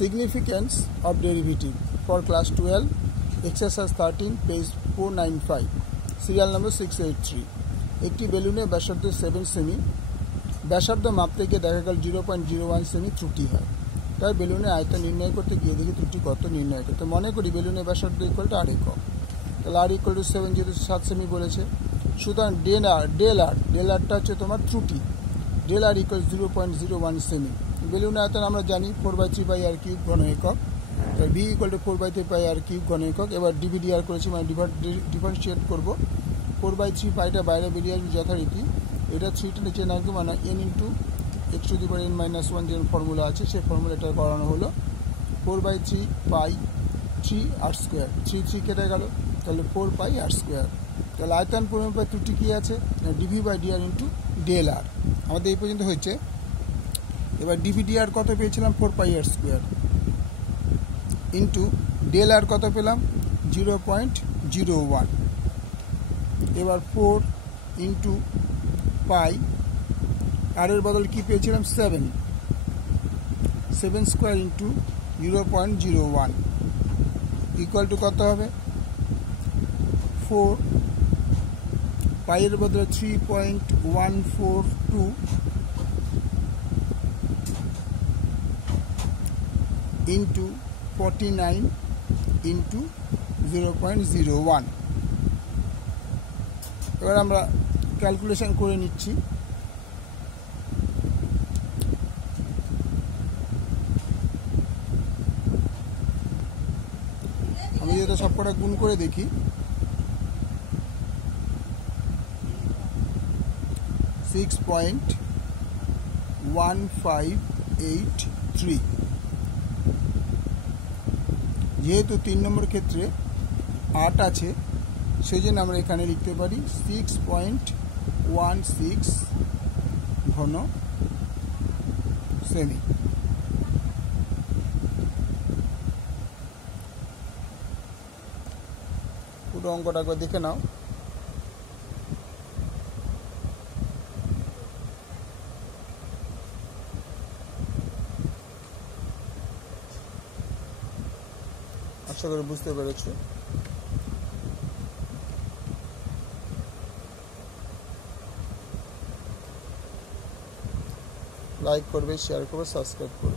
Significance of derivative for class 12, exercise 13, page 495, serial number 683. একটি বেলুনের ব্যাসার্ধ 7 সেমি, ব্যাসার্ধ মাপতে গিয়ে দেখা গেল 0.01 সেমি ত্রুটি হয়। তাই বেলুনের আয়তন নির্ণয় করতে গিয়ে দেখি ত্রুটি কত নির্ণয় করতে। মনে করি বেলুনের ব্যাসার্ধ ইকুয়াল টু r একক, তাহলে r ইকুয়াল টু 7 যেহেতু 7 সেমি বলেছে, সুতরাং ডেল আরটা হচ্ছে তোমার ত্রুটি, ডেল আর ইকুয়াল 0.01 সেমি। বেলুনের আয়তন আমরা জানি 4/3 পাই r কিউব ঘন একক, তাই v equal to 4/3 pi r cube ঘন একক। এবার ডিভিডিআর করেছি, মানে ডিফারেন্সিয়েট করবো। 4/3 পাইটা বাইরে বেরিয়ে আসবে যথারীতি, এটা 3টা নিচে নামবে, মানে n into x to the power n-1 যে ফর্মুলা আছে সেই ফর্মুলাটা করানো হলো। 4/3 পাই 3 r স্কোয়ার, 3 কেটে গেল, তাহলে 4 পাই r স্কোয়ার। তাহলে আয়তন পরিমাপের ত্রুটি কী আছে, dv/dr ইন্টু ডেল আর। আমাদের এই পর্যন্ত হয়েছে। এবার ডিভিডিআর কত পেয়েছিলাম 4 পাই r স্কোয়ার ইন্টু ডেল আর কত পেলাম 0.01। এবার 4 ইন্টু পাই, আর এর বদল কী পেয়েছিলাম 7 স্কোয়ার ইন্টু 0.01 ইকুয়াল টু কত হবে 4 পাইয়ের বদলে 3.142 ইন্টু 49 ইন্টু 0.01। এবার আমরা ক্যালকুলেশন করে নিচ্ছি। আমি যেটা সবকটা গুণ করে দেখি, 6.1583। যেহেতু 3 নম্বর ক্ষেত্রে 8 আছে, সেই জন্য আমরা এখানে লিখতে পারি 6.16 ঘন সেমি। পুরো অঙ্কটা একবার দেখে নাও। আশা করি বুঝতে পেরেছো। লাইক করবে, শেয়ার করবে, সাবস্ক্রাইব করবে।